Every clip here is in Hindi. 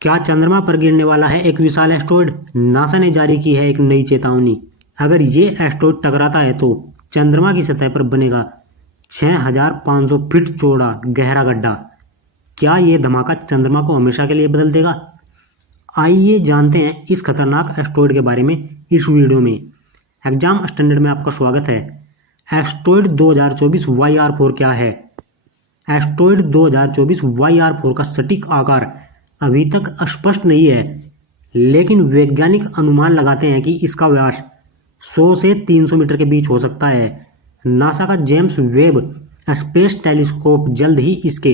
क्या चंद्रमा पर गिरने वाला है एक विशाल एस्टेरॉयड? नासा ने जारी की है एक नई चेतावनी। अगर ये एस्टेरॉयड टकराता है तो चंद्रमा की सतह पर बनेगा 6500 फीट चौड़ा गहरा गड्ढा। क्या ये धमाका चंद्रमा को हमेशा के लिए बदल देगा? आइए जानते हैं इस खतरनाक एस्टेरॉयड के बारे में इस वीडियो में। एग्जाम स्टैंडर्ड में आपका स्वागत है। एस्टेरॉयड 2024 YR4 क्या है? एस्टेरॉयड 2024 YR4 का सटीक आकार अभी तक स्पष्ट नहीं है, लेकिन वैज्ञानिक अनुमान लगाते हैं कि इसका व्यास 100 से 300 मीटर के बीच हो सकता है। नासा का जेम्स वेब स्पेस टेलीस्कोप जल्द ही इसके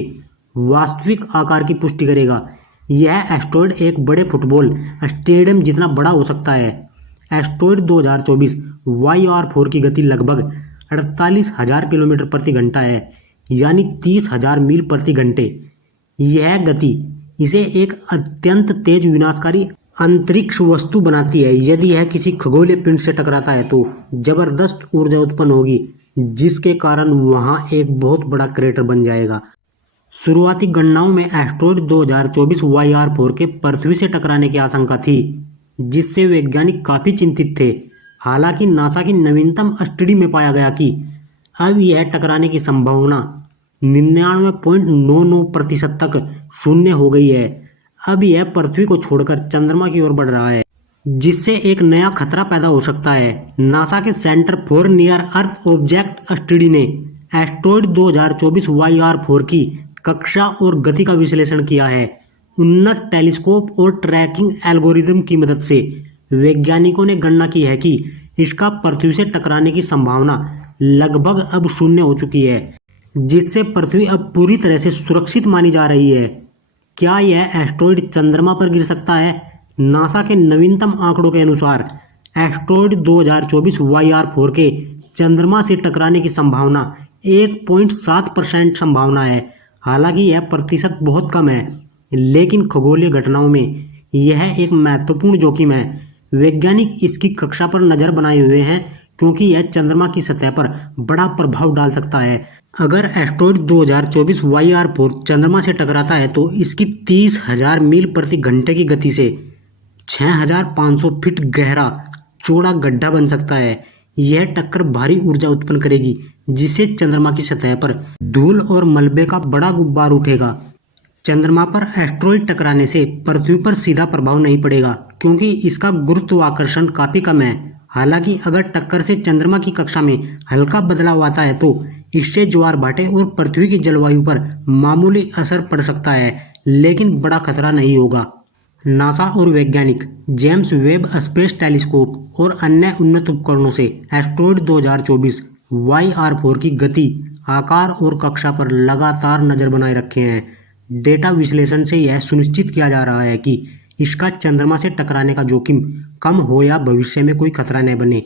वास्तविक आकार की पुष्टि करेगा। यह एस्टेरॉयड एक बड़े फुटबॉल स्टेडियम जितना बड़ा हो सकता है। एस्टेरॉयड 2024 YR4 की गति लगभग 48,000 किलोमीटर प्रति घंटा है, यानी 30,000 मील प्रति घंटे। यह गति इसे एक अत्यंत तेज विनाशकारी अंतरिक्ष वस्तु बनाती है। यदि यह किसी खगोलीय पिंड से टकराता है तो जबरदस्त ऊर्जा उत्पन्न होगी, जिसके कारण वहां एक बहुत बड़ा क्रेटर बन जाएगा। शुरुआती गणनाओं में एस्टेरॉयड 2024 YR4 के पृथ्वी से टकराने की आशंका थी, जिससे वैज्ञानिक काफी चिंतित थे। हालांकि नासा की नवीनतम स्टडी में पाया गया कि अब यह टकराने की संभावना 99.99% तक शून्य हो गई है। अब यह पृथ्वी को छोड़कर चंद्रमा की ओर बढ़ रहा है, जिससे एक नया खतरा पैदा हो सकता है। नासा के centre for near earth object study ने एस्टेरॉयड 2024 YR4 की कक्षा और गति का विश्लेषण किया है। उन्नत टेलीस्कोप और ट्रैकिंग एल्गोरिदम की मदद से वैज्ञानिकों ने गणना की है कि इसका पृथ्वी से टकराने की संभावना लगभग अब शून्य हो चुकी है, जिससे पृथ्वी अब पूरी तरह से सुरक्षित मानी जा रही है। क्या यह एस्टेरॉयड चंद्रमा पर गिर सकता है? नासा के नवीनतम आंकड़ों के अनुसार एस्टेरॉयड 2024 YR4 के चंद्रमा से टकराने की संभावना 1.7% संभावना है। हालांकि यह प्रतिशत बहुत कम है, लेकिन खगोलीय घटनाओं में यह एक महत्वपूर्ण जोखिम है। वैज्ञानिक इसकी कक्षा पर नजर बनाए हुए हैं, क्योंकि यह चंद्रमा की सतह पर बड़ा प्रभाव डाल सकता है। अगर एस्टेरॉयड 2024 YR4 चंद्रमा से टकराता है तो इसकी 30,000 मील प्रति घंटे की गति से 6500 फीट गहरा चौड़ा गड्ढा बन सकता है। यह टक्कर भारी ऊर्जा उत्पन्न करेगी, जिससे चंद्रमा की सतह पर धूल और मलबे का बड़ा गुब्बार उठेगा। चंद्रमा पर एस्टेरॉयड टकराने से पृथ्वी पर सीधा प्रभाव नहीं पड़ेगा, क्योंकि इसका गुरुत्वाकर्षण काफी कम है। हालांकि अगर टक्कर से चंद्रमा की कक्षा में हल्का बदलाव आता है तो इससे ज्वार भाटे और पृथ्वी की जलवायु पर मामूली असर पड़ सकता है, लेकिन बड़ा खतरा नहीं होगा। नासा और वैज्ञानिक जेम्स वेब स्पेस टेलीस्कोप और अन्य उन्नत उपकरणों से एस्टेरॉयड 2024 YR4 की गति, आकार और कक्षा पर लगातार नजर बनाए रखे हैं। डेटा विश्लेषण से यह सुनिश्चित किया जा रहा है कि इसका चंद्रमा से टकराने का जोखिम कम हो या भविष्य में कोई खतरा न बने।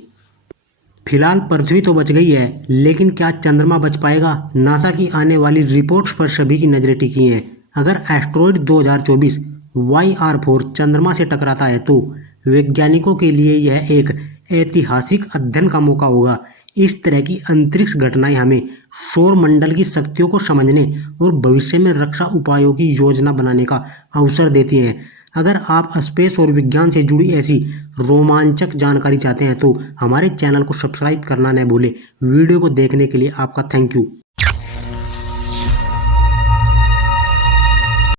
फिलहाल पृथ्वी तो बच गई है, लेकिन क्या चंद्रमा बच पाएगा? नासा की आने वाली रिपोर्ट्स पर सभी की नजरें टिकी हैं। अगर एस्टेरॉयड 2024 YR4 चंद्रमा से टकराता है तो वैज्ञानिकों के लिए यह एक ऐतिहासिक अध्ययन का मौका होगा। इस तरह की अंतरिक्ष घटनाएं हमें सौर मंडल की शक्तियों को समझने और भविष्य में रक्षा उपायों की योजना बनाने का अवसर देती हैं। अगर आप स्पेस और विज्ञान से जुड़ी ऐसी रोमांचक जानकारी चाहते हैं तो हमारे चैनल को सब्सक्राइब करना न भूलें। वीडियो को देखने के लिए आपका थैंक यू।